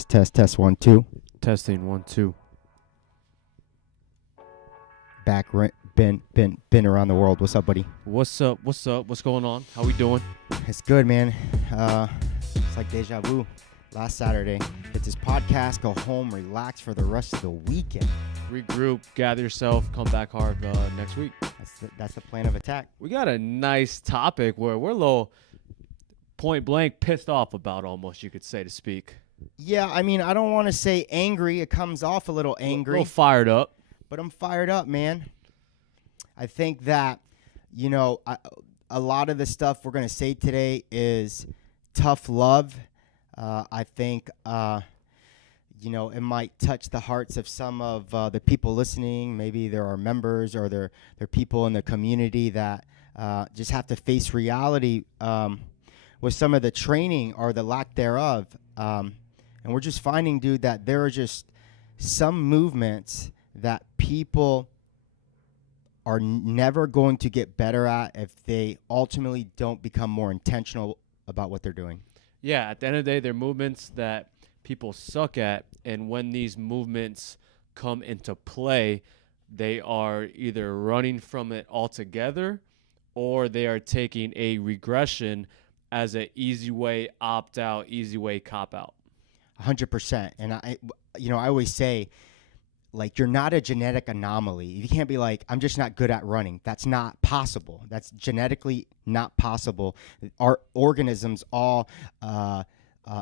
Test 1 2. Testing 1 2. Back been around the world. What's up, buddy? What's up? What's going on? How we doing? It's good, man. It's like deja vu. Last Saturday, hit this podcast, go home, relax for the rest of the weekend. Regroup, gather yourself, come back hard next week. That's the plan of attack. We got a nice topic where we're a little point blank pissed off about, almost, you could say, to speak. Yeah, I mean, I don't want to say angry. It comes off a little angry. A little fired up. But I'm fired up, man. I think that, a lot of the stuff we're going to say today is tough love. I think, it might touch the hearts of some of the people listening. Maybe there are members or there are people in the community that just have to face reality with some of the training or the lack thereof. And we're just finding, dude, that there are just some movements that people are never going to get better at if they ultimately don't become more intentional about what they're doing. Yeah, at the end of the day, they're movements that people suck at, and when these movements come into play, they are either running from it altogether or they are taking a regression as an easy way opt-out, easy way cop-out. 100%. And I always say, like, you're not a genetic anomaly. You can't be like, I'm just not good at running. That's not possible. That's genetically not possible. Our organisms all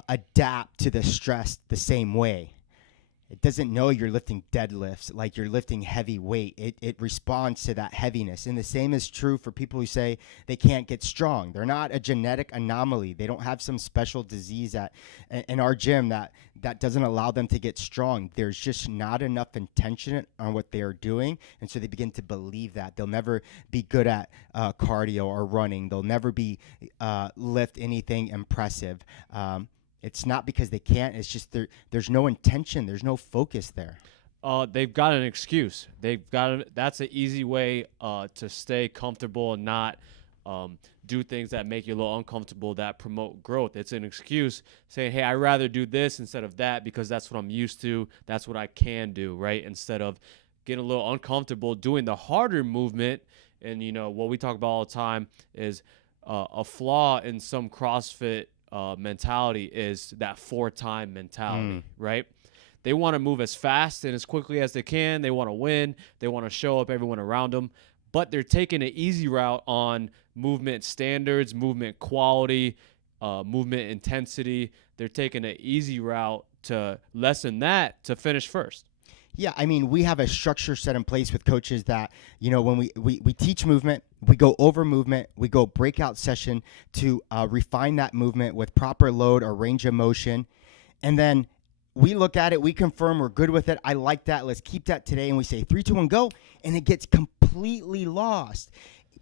adapt to the stress the same way. It doesn't know you're lifting deadlifts, like you're lifting heavy weight. It responds to that heaviness. And the same is true for people who say they can't get strong. They're not a genetic anomaly. They don't have some special disease in our gym that doesn't allow them to get strong. There's just not enough intention on what they are doing. And so they begin to believe that. They'll never be good at cardio or running. They'll never be lift anything impressive. It's not because they can't. It's just there's no intention. There's no focus there. They've got an excuse. That's an easy way to stay comfortable and not do things that make you a little uncomfortable that promote growth. It's an excuse saying, hey, I'd rather do this instead of that because that's what I'm used to. That's what I can do, right? Instead of getting a little uncomfortable doing the harder movement. And, what we talk about all the time is a flaw in some CrossFit mentality is that 4-time mentality, right? They want to move as fast and as quickly as they can. They want to win. They want to show up everyone around them. But they're taking an easy route on movement standards, movement quality, movement intensity. They're taking an easy route to lessen that to finish first. Yeah, I mean, we have a structure set in place with coaches that, when we teach movement, we go over movement, we go breakout session to refine that movement with proper load or range of motion. And then we look at it, we confirm we're good with it. I like that. Let's keep that today. And we say 3, 2, 1, go. And it gets completely lost.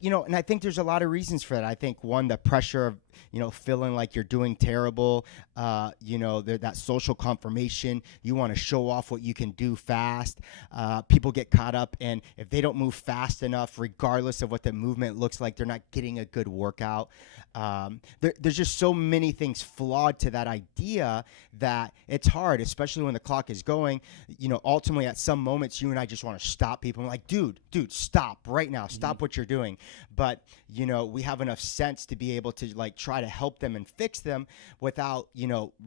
And I think there's a lot of reasons for that. I think, one, the pressure of, feeling like you're doing terrible, that social confirmation. You want to show off what you can do fast. People get caught up, and if they don't move fast enough, regardless of what the movement looks like, they're not getting a good workout. There's just so many things flawed to that idea that it's hard, especially when the clock is going. Ultimately, at some moments, you and I just want to stop people. I'm like, dude, stop right now. Stop what you're doing. But, we have enough sense to be able to, like, try to help them and fix them without,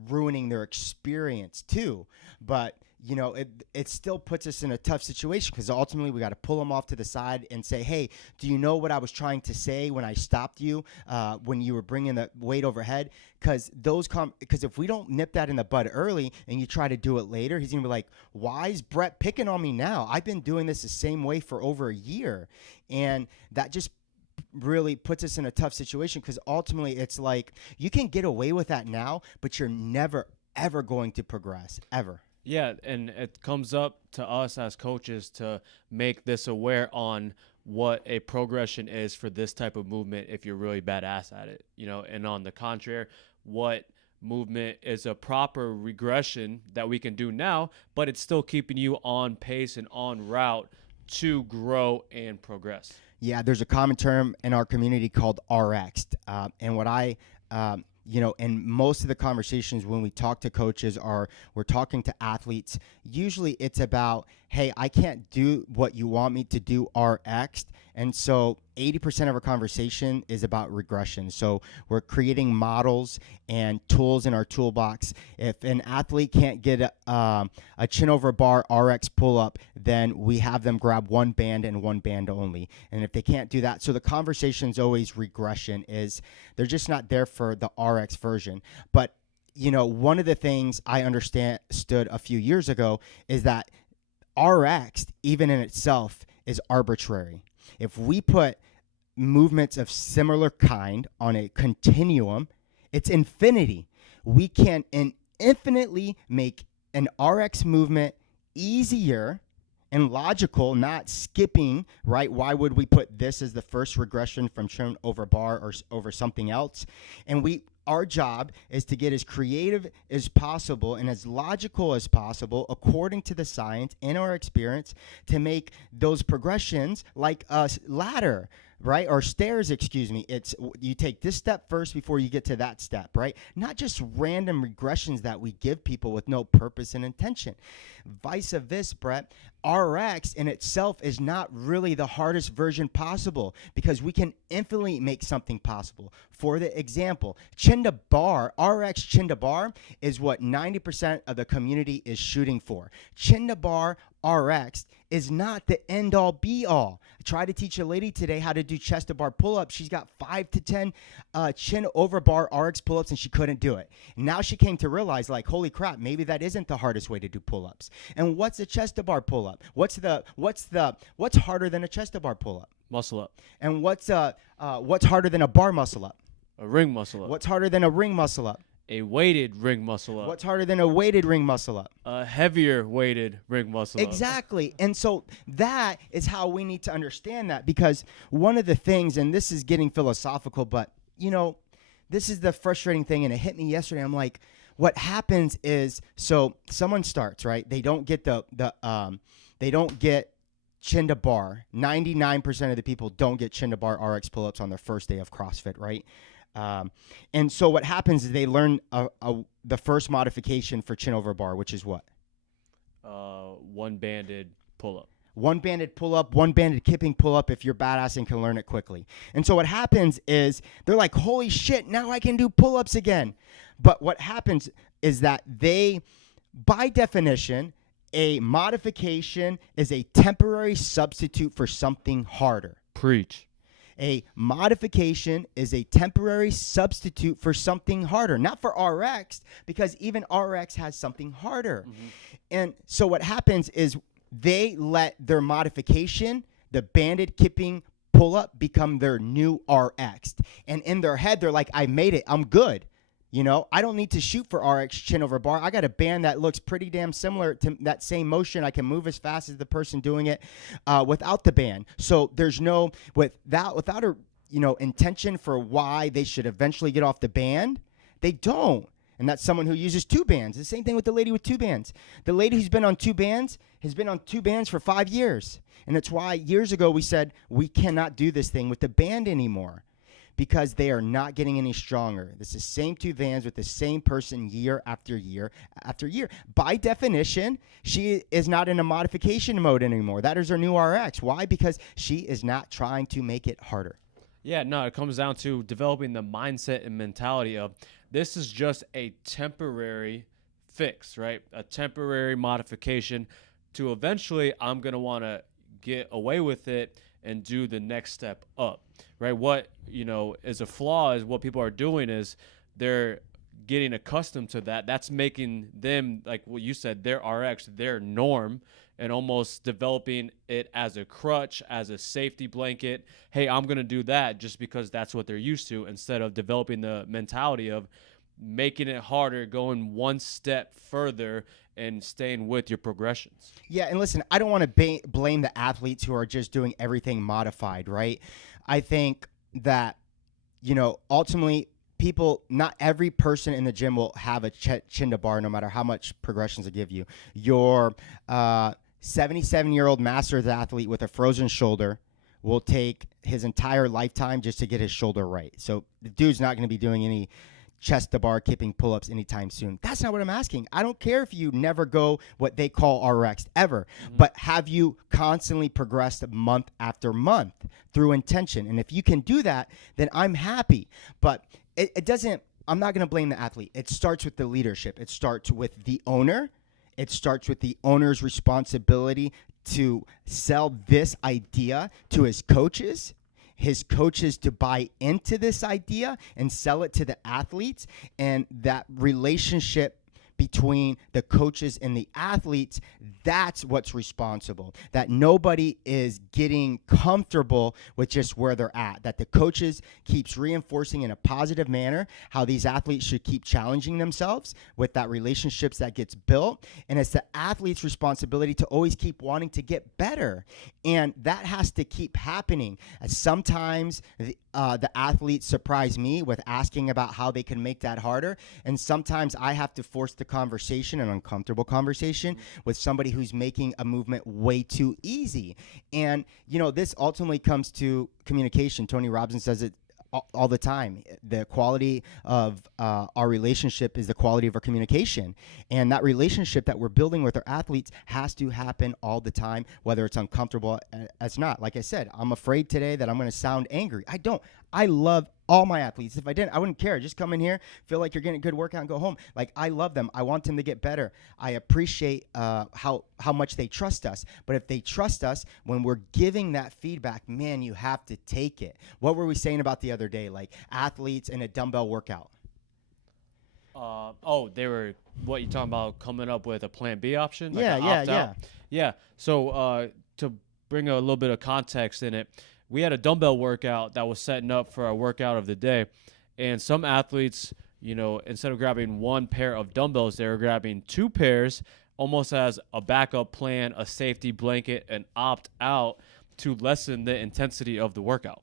ruining their experience too. But, it still puts us in a tough situation because ultimately we got to pull them off to the side and say, hey, do you know what I was trying to say when I stopped you when you were bringing the weight overhead? Because if we don't nip that in the bud early and you try to do it later, he's going to be like, why is Brett picking on me now? I've been doing this the same way for over a year. And that just really puts us in a tough situation because ultimately it's like you can get away with that now, but you're never, ever going to progress, ever. Yeah, and it comes up to us as coaches to make this aware on what a progression is for this type of movement if you're really badass at it, and on the contrary, what movement is a proper regression that we can do now, but it's still keeping you on pace and on route to grow and progress. Yeah, there's a common term in our community called RX. And what I and most of the conversations when we talk to coaches are we're talking to athletes. Usually it's about, hey, I can't do what you want me to do RX. And so 80% of our conversation is about regression. So we're creating models and tools in our toolbox. If an athlete can't get a chin over bar RX pull up, then we have them grab one band and one band only. And if they can't do that, so the conversation's always regression, is they're just not there for the RX version. But one of the things I understood a few years ago is that RX, even in itself, is arbitrary. If we put movements of similar kind on a continuum, it's infinity. We can infinitely make an RX movement easier and logical, not skipping, right? Why would we put this as the first regression from chin over bar or over something else? And our job is to get as creative as possible and as logical as possible according to the science and our experience to make those progressions like a ladder, right? Or stairs, excuse me. It's you take this step first before you get to that step, right? Not just random regressions that we give people with no purpose and intention. Vice versa, Brett. RX in itself is not really the hardest version possible because we can infinitely make something possible. For the example, chin to bar, RX chin to bar is what 90% of the community is shooting for. Chin to bar RX is not the end all be all. I tried to teach a lady today how to do chest to bar pull-ups. She's got 5 to 10 chin over bar RX pull-ups and she couldn't do it. Now she came to realize, like, holy crap, maybe that isn't the hardest way to do pull-ups. And what's a chest to bar pull-up? What's harder than a chest to bar pull-up? Muscle up. And what's harder than a bar muscle up? A ring muscle up. What's harder than a ring muscle up? A weighted ring muscle up. What's harder than a weighted ring muscle up? A heavier weighted ring muscle up. Exactly. And so that is how we need to understand that, because one of the things, and this is getting philosophical, but this is the frustrating thing, and it hit me yesterday. I'm like, what happens is, so someone starts, right? They don't get they don't get chin to bar. 99% of the people don't get chin to bar RX pull-ups on their first day of CrossFit, right? And so what happens is they learn the first modification for chin over bar, which is what? One banded pull-up. One banded pull-up, one banded kipping pull-up if you're badass and can learn it quickly. And so what happens is they're like, holy shit, now I can do pull-ups again. But what happens is that by definition, a modification is a temporary substitute for something harder. Preach. A modification is a temporary substitute for something harder. Not for RX, because even RX has something harder. Mm-hmm. And so what happens is they let their modification, the banded kipping pull-up, become their new RX. And in their head, they're like, I made it. I'm good. I don't need to shoot for RX chin over bar. I got a band that looks pretty damn similar to that same motion. I can move as fast as the person doing it without the band. So there's without a intention for why they should eventually get off the band. They don't. And that's someone who uses 2 bands. The same thing with the lady with 2 bands. The lady who's been on 2 bands has been on 2 bands for 5 years. And that's why years ago we said we cannot do this thing with the band anymore, because they are not getting any stronger. It's the same 2 bands with the same person year after year after year. By definition, she is not in a modification mode anymore. That is her new RX. Why? Because she is not trying to make it harder. Yeah, no, it comes down to developing the mindset and mentality of this is just a temporary fix, right? A temporary modification to eventually I'm going to want to get away with it and do the next step up, right? What, is a flaw is what people are doing is they're getting accustomed to that. That's making them, like what you said, their RX, their norm, and almost developing it as a crutch, as a safety blanket. Hey, I'm going to do that just because that's what they're used to, instead of developing the mentality of making it harder, going one step further, and staying with your progressions. Yeah, and listen, I don't want to blame the athletes who are just doing everything modified, right? I think that, ultimately not every person in the gym will have a chin to bar no matter how much progressions they give you. Your 77-year-old masters athlete with a frozen shoulder will take his entire lifetime just to get his shoulder right. So the dude's not going to be doing any chest to bar, keeping pull-ups anytime soon. That's not what I'm asking. I don't care if you never go what they call RX ever, but have you constantly progressed month after month through intention? And if you can do that, then I'm happy. But it doesn't, I'm not going to blame the athlete. It starts with the leadership. It starts with the owner. It starts with the owner's responsibility to sell this idea to his coaches to buy into this idea and sell it to the athletes. And that relationship between the coaches and the athletes, that's what's responsible. That nobody is getting comfortable with just where they're at. That the coaches keeps reinforcing in a positive manner how these athletes should keep challenging themselves with that relationships that gets built. And it's the athlete's responsibility to always keep wanting to get better. And that has to keep happening. Sometimes the athletes surprise me with asking about how they can make that harder. And sometimes I have to force the conversation, an uncomfortable conversation with somebody who's making a movement way too easy. And, this ultimately comes to communication. Tony Robbins says it all the time. The quality of our relationship is the quality of our communication. And that relationship that we're building with our athletes has to happen all the time, whether it's uncomfortable as not. Like I said, I'm afraid today that I'm going to sound angry. I don't. I love all my athletes. If I didn't, I wouldn't care. Just come in here, feel like you're getting a good workout and go home. Like, I love them. I want them to get better. I appreciate how much they trust us. But if they trust us, when we're giving that feedback, man, you have to take it. What were we saying about the other day? Like athletes in a dumbbell workout. They were, what you talking about, coming up with a plan B option? Like Yeah. So to bring a little bit of context in it, we had a dumbbell workout that was setting up for our workout of the day. And some athletes, instead of grabbing one pair of dumbbells, they were grabbing two pairs almost as a backup plan, a safety blanket, and opt out to lessen the intensity of the workout.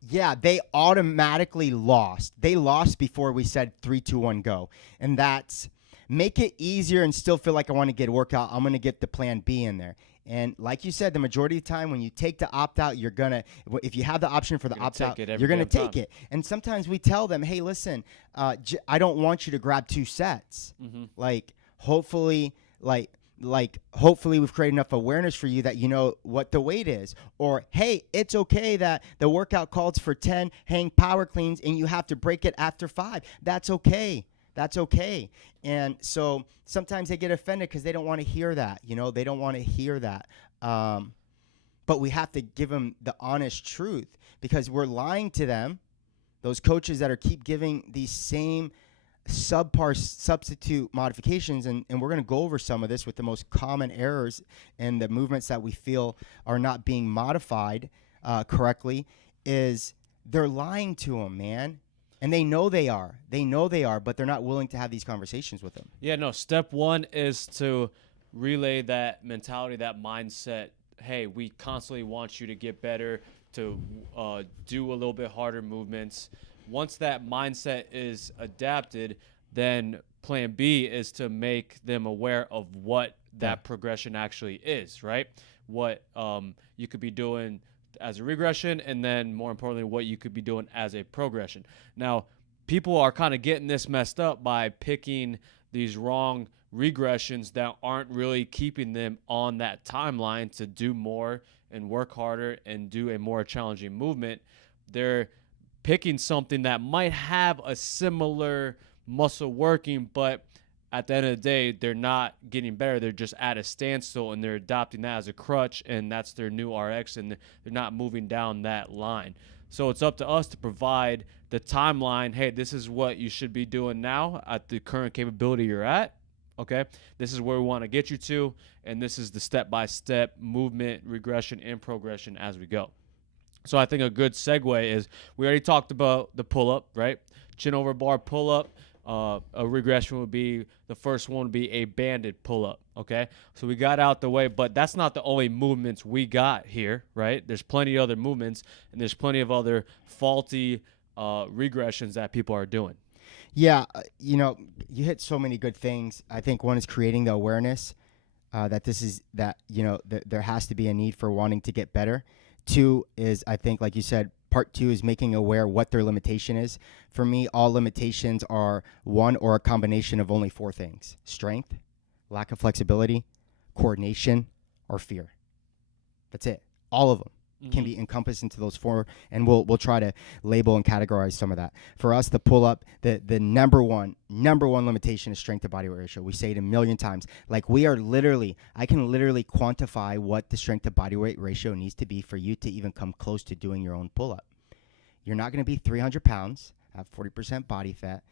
Yeah, they automatically lost. They lost before we said 3, 2, 1, go. And that's make it easier and still feel like I want to get a workout. I'm going to get the plan B in there. And like you said, the majority of the time when you take the opt-out, you're going to – if you have the option for the opt-out, you're going to take it. And sometimes we tell them, hey, listen, I don't want you to grab 2 sets. Like, hopefully we've created enough awareness for you that you know what the weight is. Or, hey, it's okay that the workout calls for 10 hang power cleans and you have to break it after 5. That's okay. That's okay. And so sometimes they get offended because they don't want to hear that. They don't want to hear that. But we have to give them the honest truth because we're lying to them, those coaches that keep giving these same subpar substitute modifications. And we're going to go over some of this with the most common errors and the movements that we feel are not being modified correctly is they're lying to them, man. And they know they are. But they're not willing to have these conversations with them. Yeah, no, step one is to relay that mentality, that mindset. Hey, we constantly want you to get better, to do a little bit harder movements. Once that mindset is adapted, then plan B is to make them aware of what that progression actually is, right? What you could be doing as a regression, and then more importantly, what you could be doing as a progression. Now, people are kind of getting this messed up by picking these wrong regressions that aren't really keeping them on that timeline to do more and work harder and do a more challenging movement. They're picking something that might have a similar muscle working, but at the end of the day, they're not getting better. They're just at a standstill, and they're adopting that as a crutch, and that's their new RX, and they're not moving down that line. So it's up to us to provide the timeline. Hey, this is what you should be doing now at the current capability you're at. Okay, this is where we want to get you to, and this is the step-by-step movement, regression, and progression as we go. So I think a good segue is we already talked about the pull-up, right? Chin over bar pull-up. A regression would be, the first one would be a banded pull-up, okay? So we got out the way, but that's not the only movements we got here, right? There's plenty of other movements, and there's plenty of other faulty regressions that people are doing. Yeah, you hit so many good things. I think one is creating the awareness that there has to be a need for wanting to get better. 2 is, I think, like you said, part 2 is making aware what their limitation is. For me, all limitations are one or a combination of only 4 things: strength, lack of flexibility, coordination, or fear. That's it. All of them can be encompassed into those 4, and we'll try to label and categorize some of that. For us, the pull-up, the number one limitation is strength to body weight ratio. We say it a million times. Like, I can literally quantify what the strength to body weight ratio needs to be for you to even come close to doing your own pull-up. You're not going to be 300 pounds, have 40% body fat,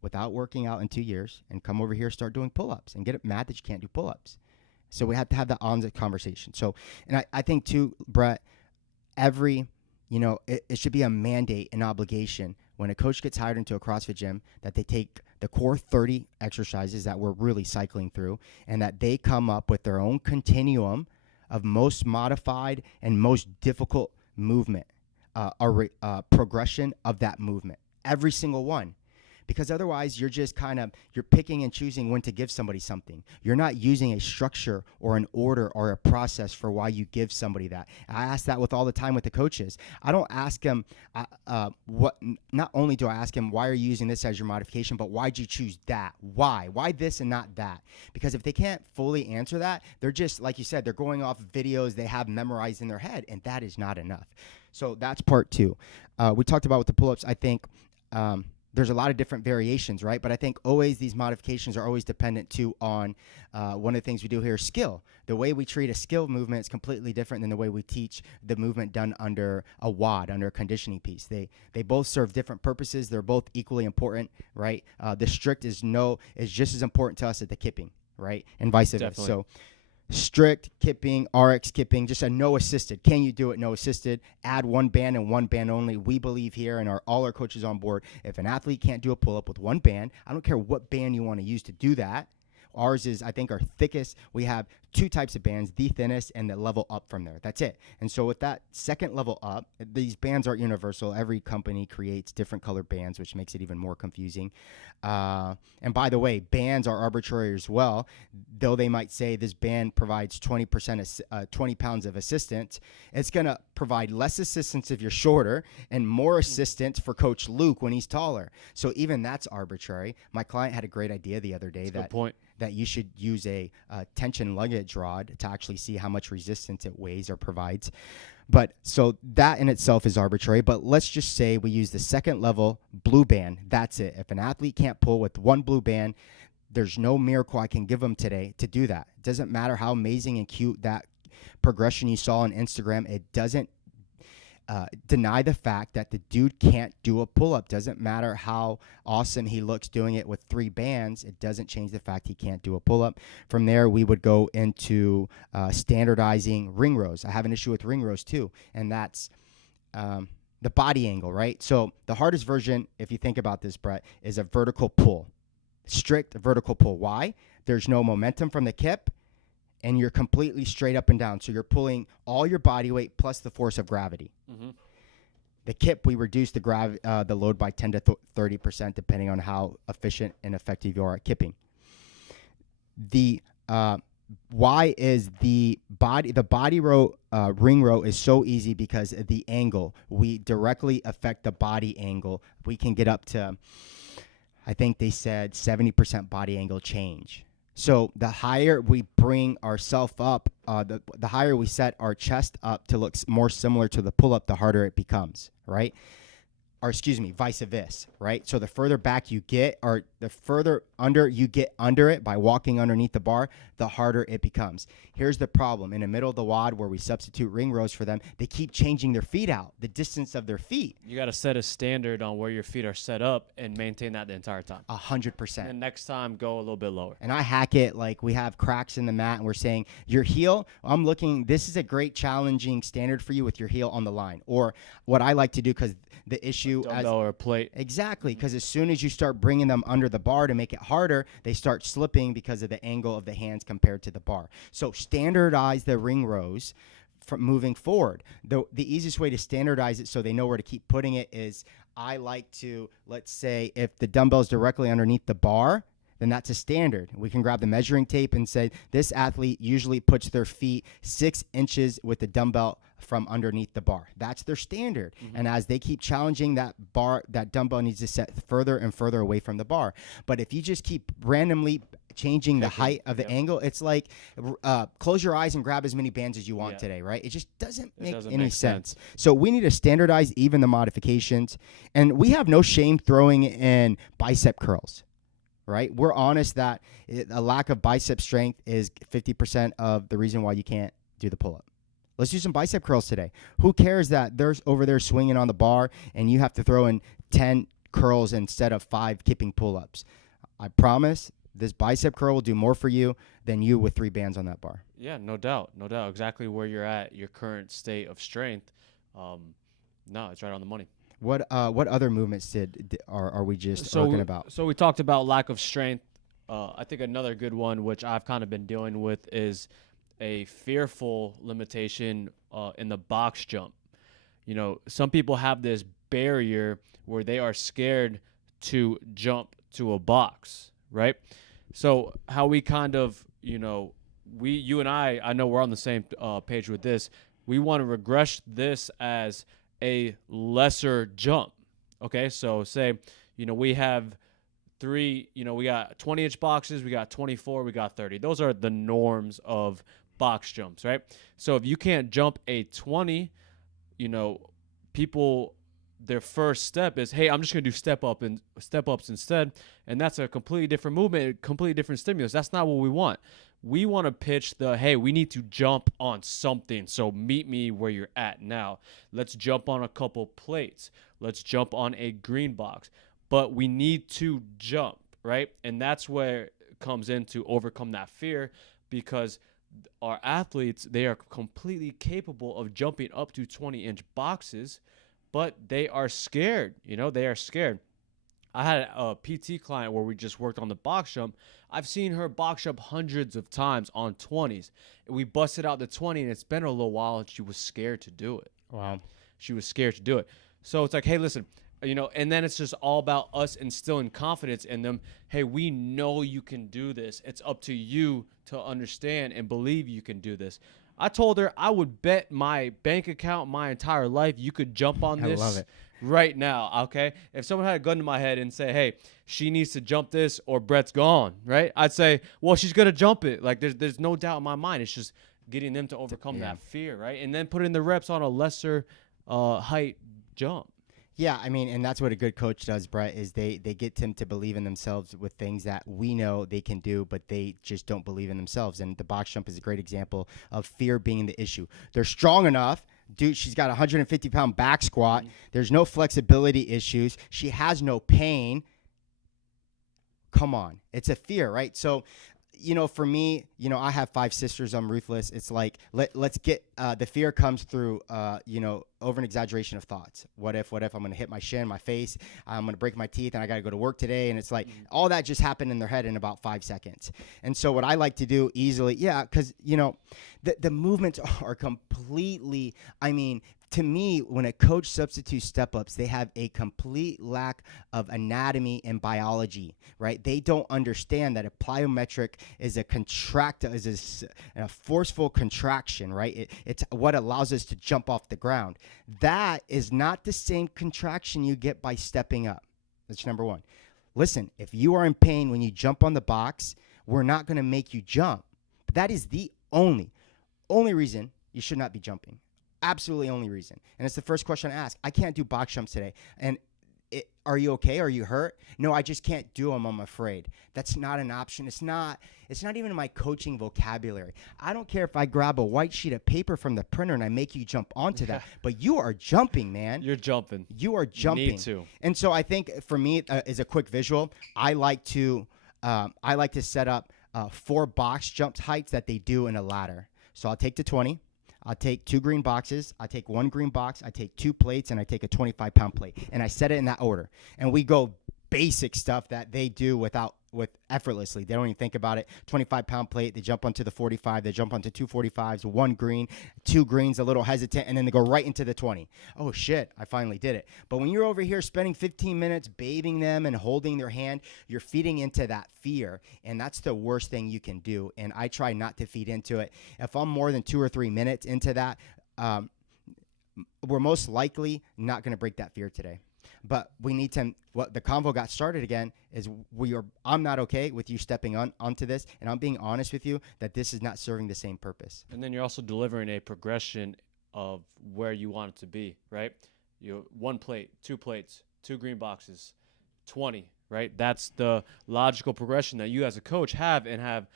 without working out in 2 years, and come over here, start doing pull-ups, and get mad that you can't do pull-ups. So we have to have that honest conversation. So, and I think too, Brett, it should be a mandate, an obligation when a coach gets hired into a CrossFit gym that they take the core 30 exercises that we're really cycling through, and that they come up with their own continuum of most modified and most difficult movement, progression of that movement, every single one. Because otherwise, you're just you're picking and choosing when to give somebody something. You're not using a structure or an order or a process for why you give somebody that. I ask that all the time with the coaches. I don't ask them not only do I ask them, why are you using this as your modification, but why'd you choose that? Why? Why this and not that? Because if they can't fully answer that, they're just, like you said, they're going off videos they have memorized in their head, and that is not enough. So that's part 2. We talked about with the pull-ups, I think, there's a lot of different variations, right? But I think always these modifications are always dependent too on one of the things we do here is skill. The way we treat a skill movement is completely different than the way we teach the movement done under a WOD, under a conditioning piece. They both serve different purposes. They're both equally important, right? The strict is just as important to us as the kipping, right? And vice versa. So strict, kipping, RX kipping, just a no assisted. Can you do it? No assisted. Add 1 band and 1 band only. We believe here, and all our coaches on board, if an athlete can't do a pull-up with 1 band, I don't care what band you want to use to do that. Ours is, I think, our thickest. We have 2 types of bands, the thinnest and the level up from there. That's it. And so with that second level up, these bands aren't universal. Every company creates different colored bands, which makes it even more confusing. And by the way, bands are arbitrary as well. Though they might say this band provides 20 pounds of assistance, it's going to provide less assistance if you're shorter and more assistance for Coach Luke when he's taller. So even that's arbitrary. My client had a great idea the other day that you should use a tension luggage rod to actually see how much resistance it weighs or provides. But so that in itself is arbitrary. But let's just say we use the second level blue band. That's it. If an athlete can't pull with 1 blue band, there's no miracle I can give them today to do that. It doesn't matter how amazing and cute that progression you saw on Instagram. It doesn't deny the fact that the dude can't do a pull-up. Doesn't matter how awesome he looks doing it with 3 bands. It doesn't change the fact he can't do a pull-up. From there, we would go into standardizing ring rows. I have an issue with ring rows too, and that's the body angle, right? So the hardest version, if you think about this, Brett, is a vertical pull. Strict vertical pull. Why? There's no momentum from the kip, and you're completely straight up and down. So you're pulling all your body weight plus the force of gravity. Mm-hmm. The kip, we reduce the load by 10 to 30%, depending on how efficient and effective you are at kipping. Why is the body row ring row is so easy? Because of the angle. We directly affect the body angle. We can get up to, I think they said 70% body angle change. So the higher we bring ourselves up, the higher we set our chest up to look more similar to the pull-up, the harder it becomes, right? Or vice versa, right? So the further back you get, or the further under you get under it by walking underneath the bar, the harder it becomes. Here's the problem. In the middle of the WOD where we substitute ring rows for them, they keep changing their feet out, the distance of their feet. You got to set a standard on where your feet are set up and maintain that the entire time. 100%. And next time, go a little bit lower. And I hack it like we have cracks in the mat, and we're saying your heel, this is a great challenging standard for you with your heel on the line. Or what I like to do, because the issue a dumbbell or a plate. Exactly, because as soon as you start bringing them under the bar to make it harder, they start slipping because of the angle of the hands compared to the bar. So standardize the ring rows from moving forward. The easiest way to standardize it so they know where to keep putting it is, I like to, let's say, if the dumbbell's directly underneath the bar, then that's a standard. We can grab the measuring tape and say, this athlete usually puts their feet 6 inches with the dumbbell from underneath the bar. That's their standard. And as they keep challenging that bar, that dumbbell needs to set further and further away from the bar. But if you just keep randomly changing the height of the angle, it's like close your eyes and grab as many bands as you want today, right? It just doesn't make any sense. So we need to standardize even the modifications. And we have no shame throwing in bicep curls, right? We're honest that a lack of bicep strength is 50% of the reason why you can't do the pull-up. Let's do some bicep curls today. Who cares that there's over there swinging on the bar and you have to throw in 10 curls instead of 5 kipping pull-ups? I promise this bicep curl will do more for you than you with 3 bands on that bar. Yeah, no doubt. No doubt. Exactly where you're at, your current state of strength. No, it's right on the money. What other movements are we just talking about? So we talked about lack of strength. I think another good one, which I've kind of been dealing with, is a fearful limitation in the box jump. You know, some people have this barrier where they are scared to jump to a box, right? So how we kind of, you know, you and I know we're on the same page with this. We want to regress this as a lesser jump. Okay, so say, you know, we have 3, you know, we got 20-inch boxes, we got 24, we got 30. Those are the norms of box jumps, right? So if you can't jump a 20, you know, people, their first step is, hey, I'm just gonna do step ups instead, and that's a completely different movement, completely different stimulus. That's not what we want. We want to pitch the, hey, we need to jump on something, so meet me where you're at now. Let's jump on a couple plates. Let's jump on a green box. But we need to jump, right? And that's where it comes in to overcome that fear, because our athletes, they are completely capable of jumping up to 20-inch boxes, but they are scared. You know, they are scared. I had a PT client where we just worked on the box jump. I've seen her box jump hundreds of times on 20s. And we busted out the 20, and it's been a little while, and she was scared to do it. Wow. She was scared to do it. So it's like, hey, listen, you know, and then it's just all about us instilling confidence in them. Hey, we know you can do this. It's up to you to understand and believe you can do this. I told her I would bet my bank account my entire life you could jump on this. I love it. Right now, okay? If someone had a gun to my head and say, hey, she needs to jump this or Brett's gone, right? I'd say, well, she's going to jump it. Like, there's no doubt in my mind. It's just getting them to overcome that fear, right? And then putting the reps on a lesser height jump. Yeah, I mean, and that's what a good coach does, Brett, is they get them to believe in themselves with things that we know they can do, but they just don't believe in themselves. And the box jump is a great example of fear being the issue. They're strong enough. Dude, she's got a 150-pound back squat. There's no flexibility issues. She has no pain. Come on. It's a fear, right? So, you know, for me, you know, I have 5 sisters. I'm ruthless. It's like, let's get, the fear comes through, you know, over an exaggeration of thoughts. What if I'm going to hit my shin, my face, I'm going to break my teeth, and I got to go to work today. And it's like, all that just happened in their head in about 5 seconds. And so what I like to do easily, because, you know, the movements are completely, I mean, to me, when a coach substitutes step-ups, they have a complete lack of anatomy and biology, right? They don't understand that a plyometric is a forceful contraction, right? It's what allows us to jump off the ground. That is not the same contraction you get by stepping up. That's number one. Listen, if you are in pain when you jump on the box, we're not going to make you jump. But that is the only reason you should not be jumping. Absolutely only reason. And it's the first question I ask. I can't do box jumps today. And are you okay? Are you hurt? No, I just can't do them, I'm afraid. That's not an option. It's not even in my coaching vocabulary. I don't care if I grab a white sheet of paper from the printer and I make you jump onto that. But you are jumping, man. You're jumping. You are jumping. You need to. And so I think for me, as a quick visual, I like to set up 4 box jump heights that they do in a ladder. So I'll take the 20. I'll take 2 green boxes, I take 1 green box, I take 2 plates, and I take a 25-pound plate. And I set it in that order. And we go basic stuff that they do with effortlessly. They don't even think about it. 25-pound plate, they jump onto the 45, they jump onto 2 45s, 1 green, 2 greens, a little hesitant, and then they go right into the 20. Oh, shit, I finally did it. But when you're over here spending 15 minutes bathing them and holding their hand, you're feeding into that fear, and that's the worst thing you can do, and I try not to feed into it. If I'm more than 2 or 3 minutes into that, we're most likely not going to break that fear today. But we need to, what the convo got started again is I'm not okay with you stepping onto this. And I'm being honest with you that this is not serving the same purpose. And then you're also delivering a progression of where you want it to be, right? One plate, 2 plates, 2 green boxes, 20, right? That's the logical progression that you as a coach have and have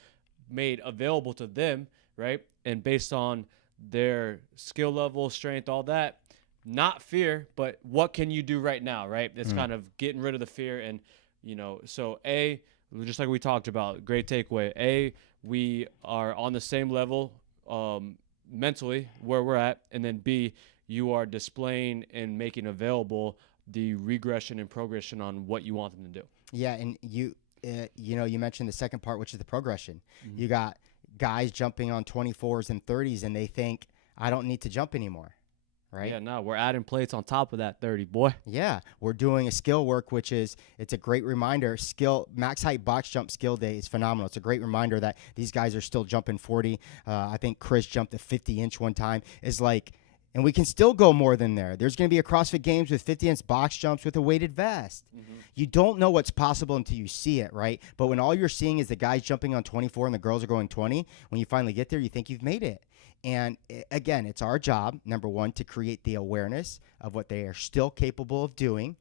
made available to them, right? And based on their skill level, strength, all that, not fear, but what can you do right now, right? It's kind of getting rid of the fear. And, so just like we talked about, great takeaway. We are on the same level mentally where we're at. And then B, you are displaying and making available the regression and progression on what you want them to do. Yeah, and you mentioned the second part, which is the progression. You got guys jumping on 24s and 30s, and they think, I don't need to jump anymore. Right? Yeah, no, we're adding plates on top of that 30, boy. Yeah, we're doing a skill work, it's a great reminder. Max height box jump skill day is phenomenal. It's a great reminder that these guys are still jumping 40. I think Chris jumped a 50-inch one time. And we can still go more than there. There's going to be a CrossFit Games with 50-inch box jumps with a weighted vest. You don't know what's possible until you see it, right? But when all you're seeing is the guys jumping on 24 and the girls are going 20, when you finally get there, you think you've made it. And again, it's our job, number one, to create the awareness of what they are still capable of doing.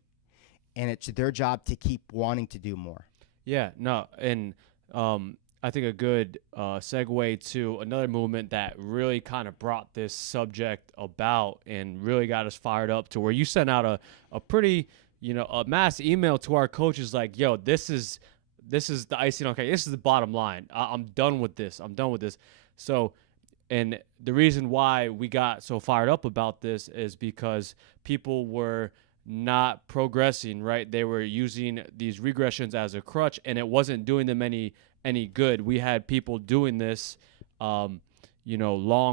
And it's their job to keep wanting to do more. Yeah, no. And I think a good segue to another movement that really kind of brought this subject about and really got us fired up to where you sent out a pretty, a mass email to our coaches like, yo, this is the icing on cake. This is the bottom line. I'm done with this. So, and the reason why we got so fired up about this is because people were not progressing, right? They were using these regressions as a crutch, and it wasn't doing them any good. We had people doing this, long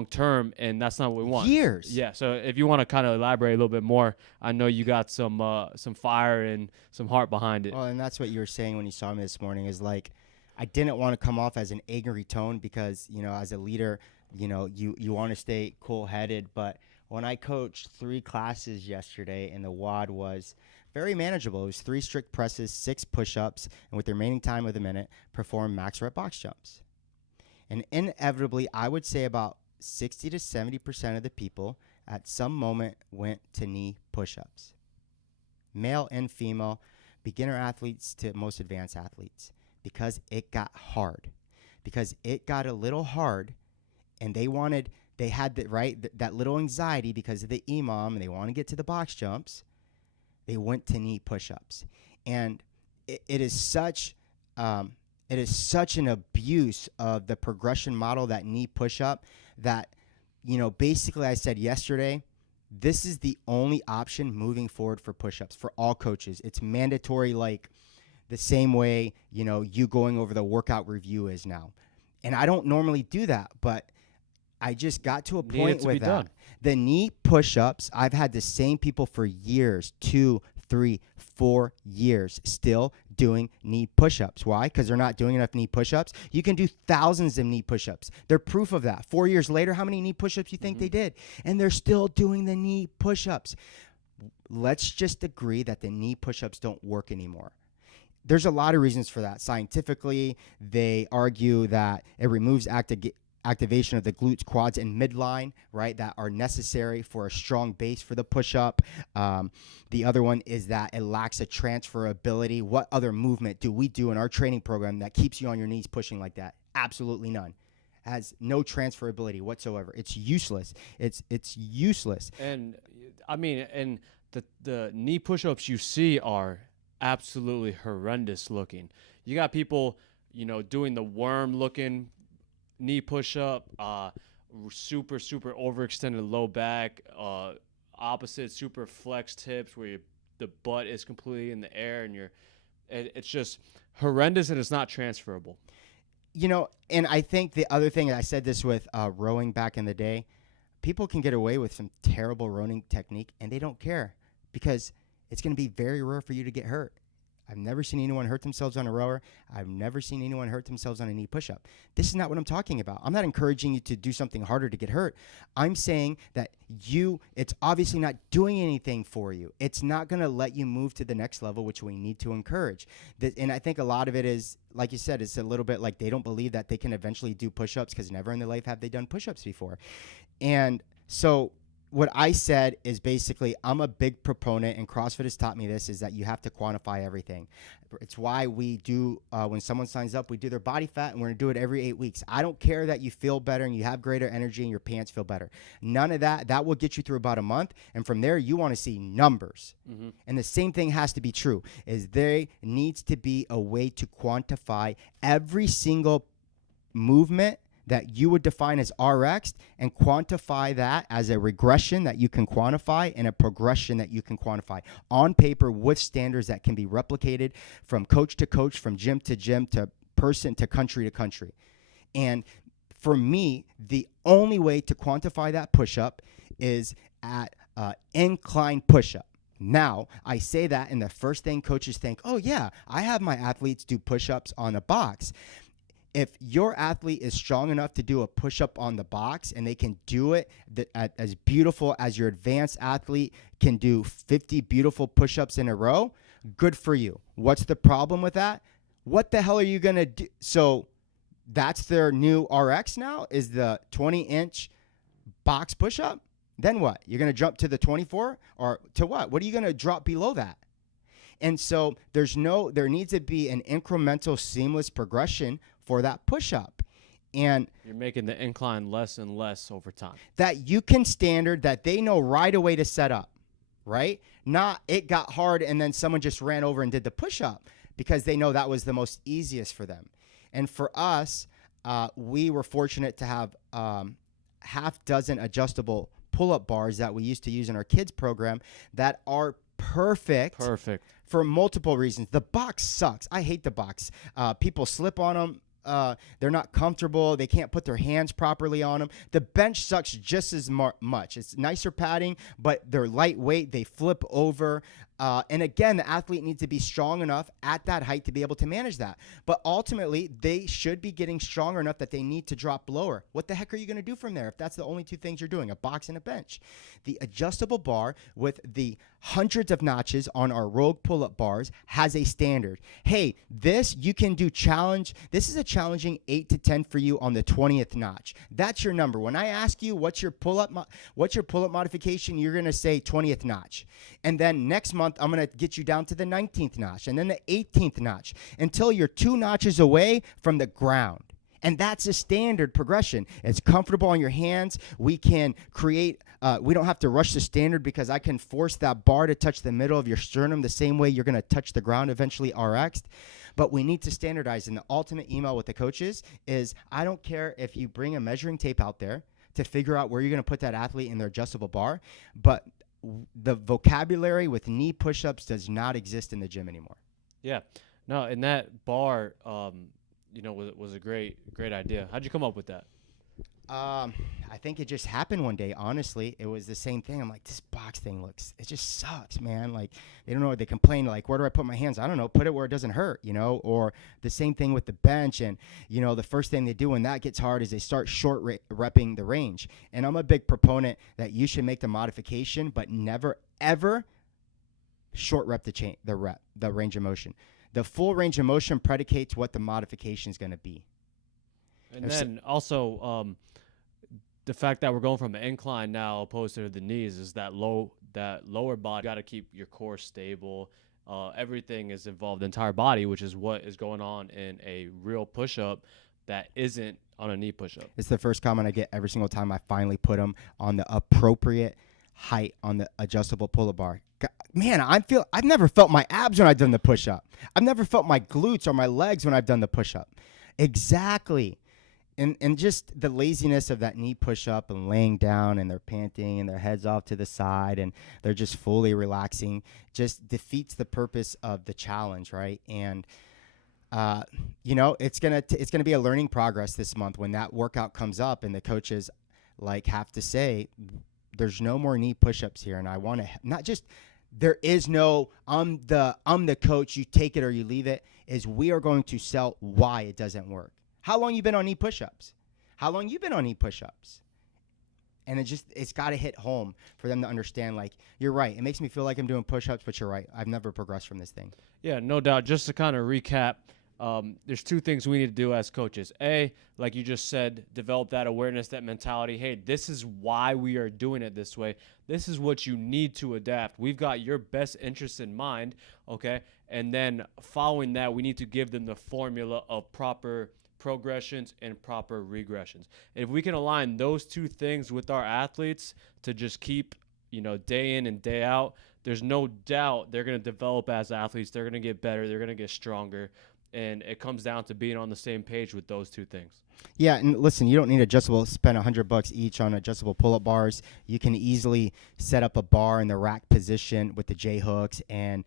term, and that's not what we want. Years. Yeah. So if you want to kind of elaborate a little bit more, I know you got some fire and some heart behind it. Well, and that's what you were saying when you saw me this morning is like, I didn't want to come off as an angry tone because, as a leader, you want to stay cool-headed. But when I coached 3 classes yesterday and the WOD was very manageable. It was 3 strict presses, 6 push-ups, and with the remaining time of the minute, perform max rep box jumps. And inevitably, I would say about 60 to 70% of the people at some moment went to knee push-ups. Male and female, beginner athletes to most advanced athletes, because it got hard. Because it got a little hard, and they had that little anxiety because of the EMOM, and they want to get to the box jumps. They went to knee push-ups, and it is such an abuse of the progression model, that knee push-up, that basically I said yesterday, this is the only option moving forward for push-ups for all coaches. It's mandatory, like the same way you going over the workout review is now. And I don't normally do that, but I just got to a point with that. Done. The knee push-ups, I've had the same people for years, 2, 3, 4 years, still doing knee push-ups. Why? Because they're not doing enough knee push-ups. You can do thousands of knee push-ups. They're proof of that. 4 years later, how many knee push-ups do you think they did? And they're still doing the knee push-ups. Let's just agree that the knee push-ups don't work anymore. There's a lot of reasons for that. Scientifically, they argue that it removes activation of the glutes, quads, and midline, right, that are necessary for a strong base for the push-up. The other one is that it lacks a transferability. What other movement do we do in our training program that keeps you on your knees pushing like that? Absolutely none. It has no transferability whatsoever. It's useless. It's useless. And I mean, and the knee push-ups you see are absolutely horrendous looking. You got people, doing the worm looking knee push-up, super overextended low back, opposite super flexed hips where the butt is completely in the air, and it's just horrendous, and it's not transferable. And I think the other thing, I said this with rowing back in the day, people can get away with some terrible rowing technique, and they don't care because it's going to be very rare for you to get hurt. I've never seen anyone hurt themselves on a rower. I've never seen anyone hurt themselves on a knee push-up. This is not what I'm talking about. I'm not encouraging you to do something harder to get hurt. I'm saying that it's obviously not doing anything for you. It's not going to let you move to the next level, which we need to encourage. And I think a lot of it is, like you said, it's a little bit like they don't believe that they can eventually do push-ups because never in their life have they done push-ups before. And so what I said is basically I'm a big proponent, and CrossFit has taught me this, is that you have to quantify everything. It's why we do, when someone signs up, we do their body fat, and we're going to do it every 8 weeks. I don't care that you feel better and you have greater energy and your pants feel better. None of that. That will get you through about a month, and from there, you want to see numbers. Mm-hmm. And the same thing has to be true, is there needs to be a way to quantify every single movement that you would define as RX and quantify that as a regression that you can quantify and a progression that you can quantify on paper with standards that can be replicated from coach to coach, from gym to gym, to person to country. And for me, the only way to quantify that push-up is at incline push-up. Now, I say that, and the first thing coaches think, oh yeah, I have my athletes do push-ups on a box. If your athlete is strong enough to do a push-up on the box and they can do it as beautiful as your advanced athlete can do 50 beautiful push-ups in a row, good for you. What's the problem with that? What the hell are you going to do? So that's their new RX now, is the 20-inch box push-up? Then what? You're going to jump to the 24? Or to what? What are you going to drop below that? And so there needs to be an incremental, seamless progression for that push-up. And you're making the incline less and less over time. That you can standard, that they know right away to set up, right? Not it got hard and then someone just ran over and did the push-up because they know that was the most easiest for them. And for us, we were fortunate to have half dozen adjustable pull-up bars that we used to use in our kids program that are perfect for multiple reasons. The box sucks. I hate the box. People slip on them. They're not comfortable. They can't put their hands properly on them. The bench sucks just as much. It's nicer padding, but they're lightweight. They flip over. And again, the athlete needs to be strong enough at that height to be able to manage that. But ultimately, they should be getting stronger enough that they need to drop lower. What the heck are you going to do from there if that's the only two things you're doing, a box and a bench? The adjustable bar with the hundreds of notches on our Rogue pull-up bars has a standard. Hey, this you can do challenge. This is a challenging 8 to 10 for you on the 20th notch. That's your number. When I ask you what's your pull-up modification, you're going to say 20th notch. And then next month, I'm going to get you down to the 19th notch and then the 18th notch until you're 2 notches away from the ground. And that's a standard progression. It's comfortable on your hands. We can create, we don't have to rush the standard because I can force that bar to touch the middle of your sternum the same way you're going to touch the ground eventually RX'd. But we need to standardize. And the ultimate email with the coaches is, I don't care if you bring a measuring tape out there to figure out where you're going to put that athlete in their adjustable bar, but the vocabulary with knee push-ups does not exist in the gym anymore. Yeah. No, and that bar, was a great idea. How'd you come up with that? I think it just happened one day, honestly. It was the same thing. I'm like, this box thing it just sucks, man. Like, they don't know. They complain, like, where do I put my hands? I don't know. Put it where it doesn't hurt, or the same thing with the bench. And, the first thing they do when that gets hard is they start short repping the range. And I'm a big proponent that you should make the modification, but never, ever short rep the range of motion. The full range of motion predicates what the modification is going to be. And then also the fact that we're going from an incline now opposed to the knees is that lower body. You got to keep your core stable. Everything is involved, the entire body, which is what is going on in a real push-up that isn't on a knee push-up. It's the first comment I get every single time I finally put them on the appropriate height on the adjustable pull-up bar. Man, I've never felt my abs when I've done the push-up. I've never felt my glutes or my legs when I've done the push-up. Exactly. And just the laziness of that knee push-up and laying down and they're panting and their heads off to the side and they're just fully relaxing just defeats the purpose of the challenge, right? And it's gonna be a learning progress this month when that workout comes up and the coaches have to say, there's no more knee push-ups here, and I want to not just There is no I'm the coach, you take it or you leave it. Is we are going to sell why it doesn't work. How long you been on push-ups? How long you been on push-ups? And it's got to hit home for them to understand, like, you're right. It makes me feel like I'm doing push-ups, but you're right. I've never progressed from this thing. Yeah, no doubt. Just to kind of recap, there's two things we need to do as coaches. A, like you just said, develop that awareness, that mentality. Hey, this is why we are doing it this way. This is what you need to adapt. We've got your best interests in mind, okay? And then following that, we need to give them the formula of proper progressions and proper regressions. And if we can align those two things with our athletes to just keep, day in and day out, there's no doubt they're going to develop as athletes. They're going to get better. They're going to get stronger. And it comes down to being on the same page with those two things. Yeah, and listen, you don't need spend $100 each on adjustable pull-up bars. You can easily set up a bar in the rack position with the J-hooks and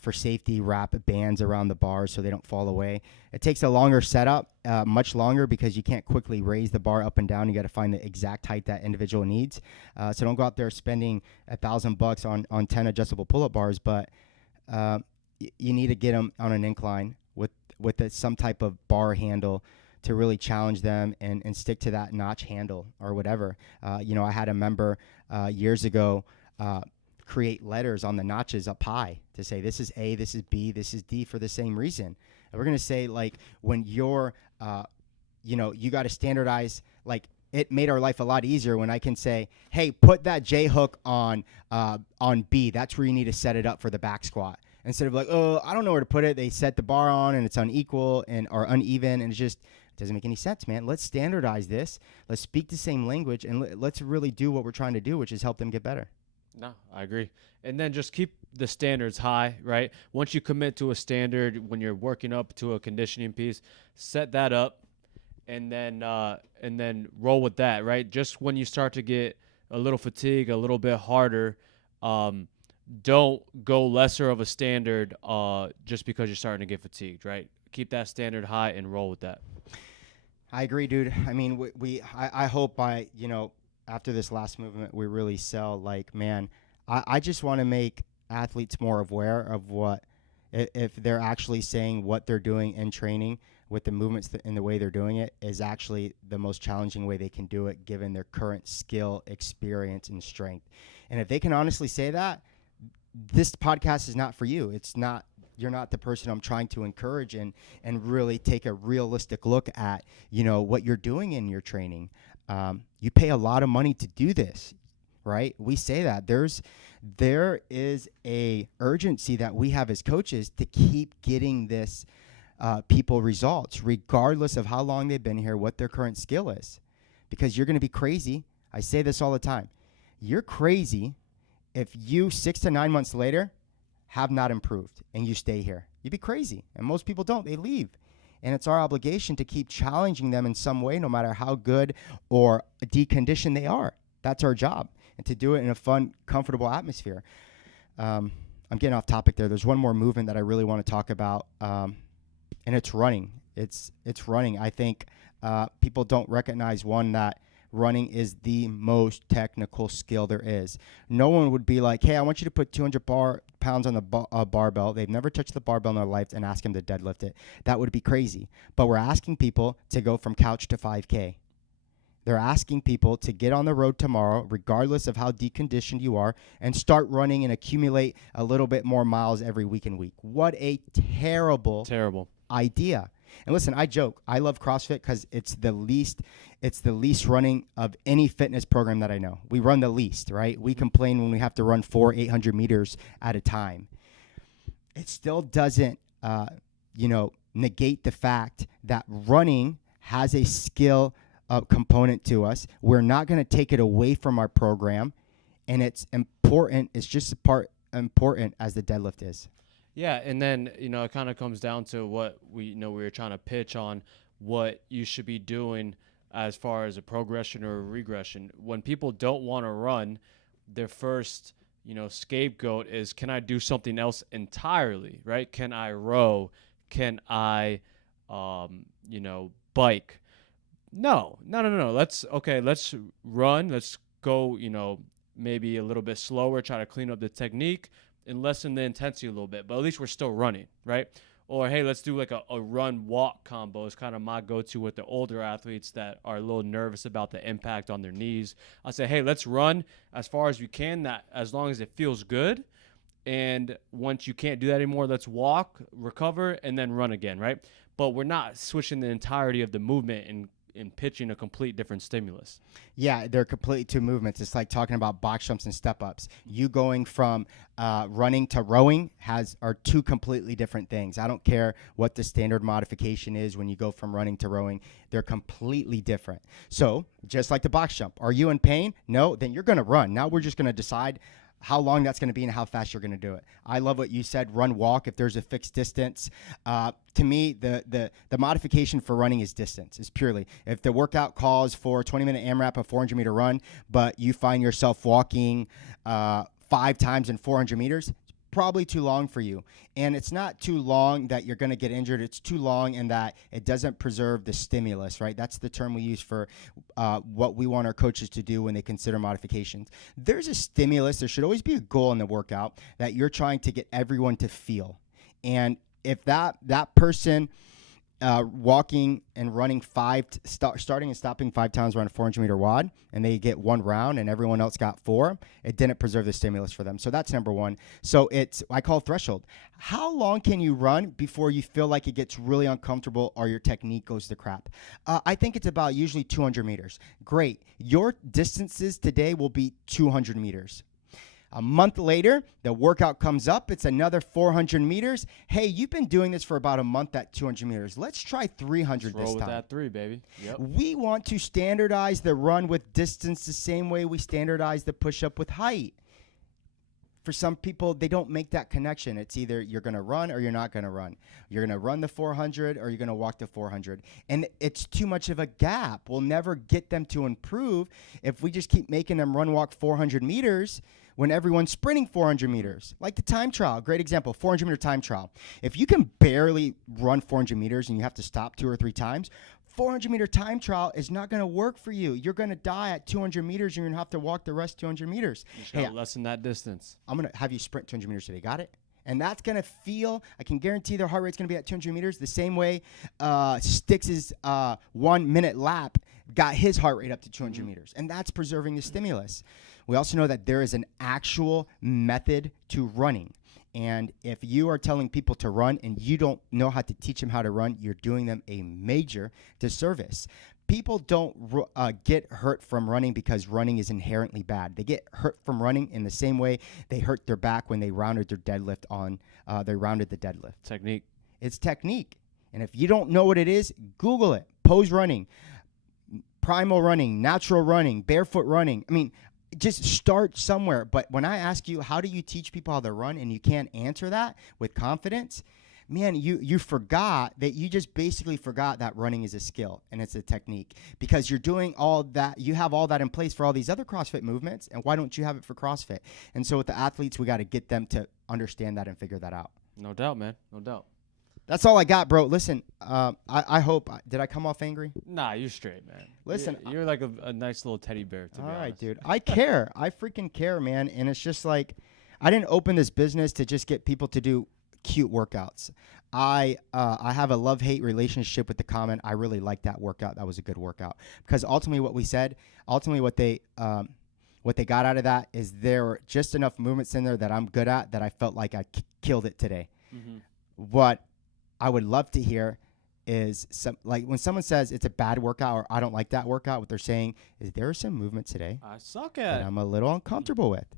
for safety, wrap bands around the bars so they don't fall away. It takes a longer setup, much longer, because you can't quickly raise the bar up and down. You got to find the exact height that individual needs. So don't go out there spending $1,000 on 10 adjustable pull-up bars, but you need to get them on an incline with some type of bar handle to really challenge them and stick to that notch handle or whatever. I had a member years ago create letters on the notches up high to say this is A, this is B, this is D for the same reason. And we're going to say, like, when you're, you got to standardize, like, it made our life a lot easier when I can say, hey, put that J hook on B. That's where you need to set it up for the back squat. Instead of like, oh, I don't know where to put it. They set the bar on and it's unequal or uneven, and it doesn't make any sense, man. Let's standardize this. Let's speak the same language, and let's really do what we're trying to do, which is help them get better. No, I agree. And then just keep the standards high, right? Once you commit to a standard, when you're working up to a conditioning piece, set that up and then roll with that, right? Just when you start to get a little fatigue, a little bit harder, don't go lesser of a standard just because you're starting to get fatigued, right? Keep that standard high and roll with that. I agree, dude. I mean, I hope by, after this last movement, we really sell, like, man, I just want to make athletes more aware of what, if they're actually saying what they're doing in training with the movements and the way they're doing it is actually the most challenging way they can do it given their current skill, experience, and strength. And if they can honestly say that, this podcast is not for you. You're not the person I'm trying to encourage and really take a realistic look at, what you're doing in your training. You pay a lot of money to do this, right? We say that there is a urgency that we have as coaches to keep getting this people results, regardless of how long they've been here, what their current skill is, because you're going to be crazy. I say this all the time. You're crazy if you 6 to 9 months later have not improved and you stay here. You'd be crazy. And most people don't. They leave. And it's our obligation to keep challenging them in some way, no matter how good or deconditioned they are. That's our job. And to do it in a fun, comfortable atmosphere. I'm getting off topic there. There's one more movement that I really want to talk about, and it's running. It's running. I think people don't recognize, one, that running is the most technical skill there is. No one would be like, hey, I want you to put 200 pounds on the barbell. They've never touched the barbell in their life and ask them to deadlift it. That would be crazy. But we're asking people to go from couch to 5K. They're asking people to get on the road tomorrow, regardless of how deconditioned you are, and start running and accumulate a little bit more miles every week and week. What a terrible idea. And listen, I joke. I love CrossFit because it's the least running of any fitness program that I know. We run the least, right? We complain when we have to run 800 meters at a time. It still doesn't, negate the fact that running has a skill component to us. We're not going to take it away from our program, and it's important. It's just important as the deadlift is. Yeah, and then, it kind of comes down to what we were trying to pitch on, what you should be doing as far as a progression or a regression. When people don't want to run, their first, scapegoat is, can I do something else entirely, right? Can I row? Can I, bike? No. Let's run. Let's go, maybe a little bit slower, try to clean up the technique. and lessen the intensity a little bit, but at least we're still running, right? Or, hey, let's do like a run-walk combo. It's kind of my go-to with the older athletes that are a little nervous about the impact on their knees. I'll say, hey, let's run as far as we can, that as long as it feels good. And once you can't do that anymore, let's walk, recover, and then run again, right? But we're not switching the entirety of the movement and pitching a complete different stimulus. Yeah, they're completely two movements. It's like talking about box jumps and step ups. You going from running to rowing are two completely different things. I don't care what the standard modification is when you go from running to rowing. They're completely different. So just like the box jump, are you in pain? No, then you're going to run. Now we're just going to decide how long that's going to be and how fast you're going to do it. I love what you said, run, walk, if there's a fixed distance. To me, the modification for running is distance. It's purely, if the workout calls for a 20-minute AMRAP, a 400-meter run, but you find yourself walking 5 times in 400 meters, probably too long for you. And it's not too long that you're going to get injured. It's too long in that it doesn't preserve the stimulus, right? That's the term we use for what we want our coaches to do when they consider modifications. There's a stimulus. There should always be a goal in the workout that you're trying to get everyone to feel. And if that person walking and running starting and stopping 5 times around a 400-meter wad, and they get 1 round and everyone else got 4, it didn't preserve the stimulus for them. So that's number one. So I call threshold. How long can you run before you feel like it gets really uncomfortable or your technique goes to crap? I think it's about usually 200 meters. Great. Your distances today will be 200 meters. A month later, the workout comes up. It's another 400 meters. Hey, you've been doing this for about a month at 200 meters. Let's try 300 this time. Roll with that 3, baby. Yep. We want to standardize the run with distance the same way we standardize the push-up with height. For some people, they don't make that connection. It's either you're going to run or you're not going to run. You're going to run the 400 or you're going to walk the 400. And it's too much of a gap. We'll never get them to improve if we just keep making them run, walk 400 meters when everyone's sprinting 400 meters. Like the time trial, great example, 400-meter time trial. If you can barely run 400 meters and you have to stop 2 or 3 times, 400-meter time trial is not going to work for you. You're going to die at 200 meters. You're going to have to walk the rest 200 meters. You just got to lessen that distance. I'm going to have you sprint 200 meters today. Got it? And that's going to feel, I can guarantee their heart rate's going to be at 200 meters the same way Stix's 1 minute lap got his heart rate up to 200 meters. And that's preserving the stimulus. We also know that there is an actual method to running. And if you are telling people to run and you don't know how to teach them how to run, you're doing them a major disservice. People don't get hurt from running because running is inherently bad. They get hurt from running in the same way they hurt their back when they rounded their deadlift they rounded the deadlift. Technique. It's technique. And if you don't know what it is, Google it. Pose running, primal running, natural running, barefoot running. I mean, just start somewhere. But when I ask you, how do you teach people how to run, and you can't answer that with confidence, man, you forgot that you just basically forgot that running is a skill and it's a technique, because you're doing all that. You have all that in place for all these other CrossFit movements, and why don't you have it for CrossFit? And so with the athletes, we got to get them to understand that and figure that out. No doubt, man. No doubt. That's all I got, bro. Listen, I hope, did I come off angry? Nah, you're straight, man. Listen. You're like a nice little teddy bear, to be honest. All right, dude. I care. I freaking care, man. And it's just like, I didn't open this business to just get people to do cute workouts. I have a love-hate relationship with the comment. I really like that workout. That was a good workout. Because ultimately what they got out of that is there were just enough movements in there that I'm good at that I felt like I killed it today. Mm-hmm. What I would love to hear is like when someone says it's a bad workout or I don't like that workout, what they're saying is there some movement today I suck at that I'm a little uncomfortable with.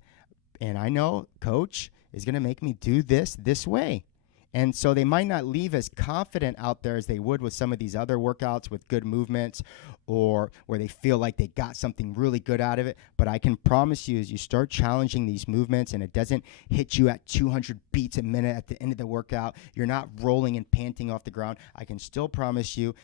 And I know coach is going to make me do this way. And so they might not leave as confident out there as they would with some of these other workouts with good movements, or where they feel like they got something really good out of it. But I can promise you, as you start challenging these movements and it doesn't hit you at 200 beats a minute at the end of the workout, you're not rolling and panting off the ground. I can still promise you,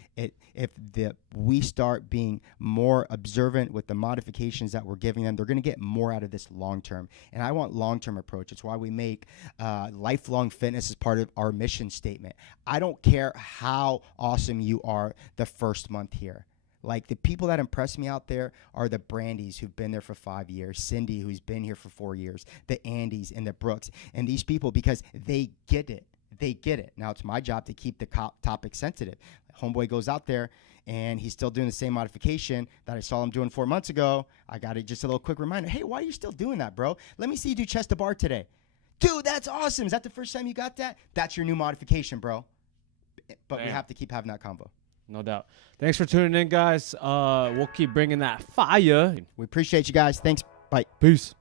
we start being more observant with the modifications that we're giving them, they're going to get more out of this long term. And I want long-term approach. It's why we make lifelong fitness as part of our mission statement. I don't care how awesome you are the first month here. Like, the people that impress me out there are the Brandys who've been there for 5 years, Cindy who's been here for 4 years, the Andys and the Brooks, and these people, because they get it. They get it. Now it's my job to keep the topic sensitive. Homeboy goes out there and he's still doing the same modification that I saw him doing 4 months ago. I got just a little quick reminder. Hey, why are you still doing that, bro? Let me see you do chest to bar today. Dude, that's awesome. Is that the first time you got that? That's your new modification, bro. But we have to keep having that convo. No doubt. Thanks for tuning in, guys. We'll keep bringing that fire. We appreciate you guys. Thanks. Bye. Peace.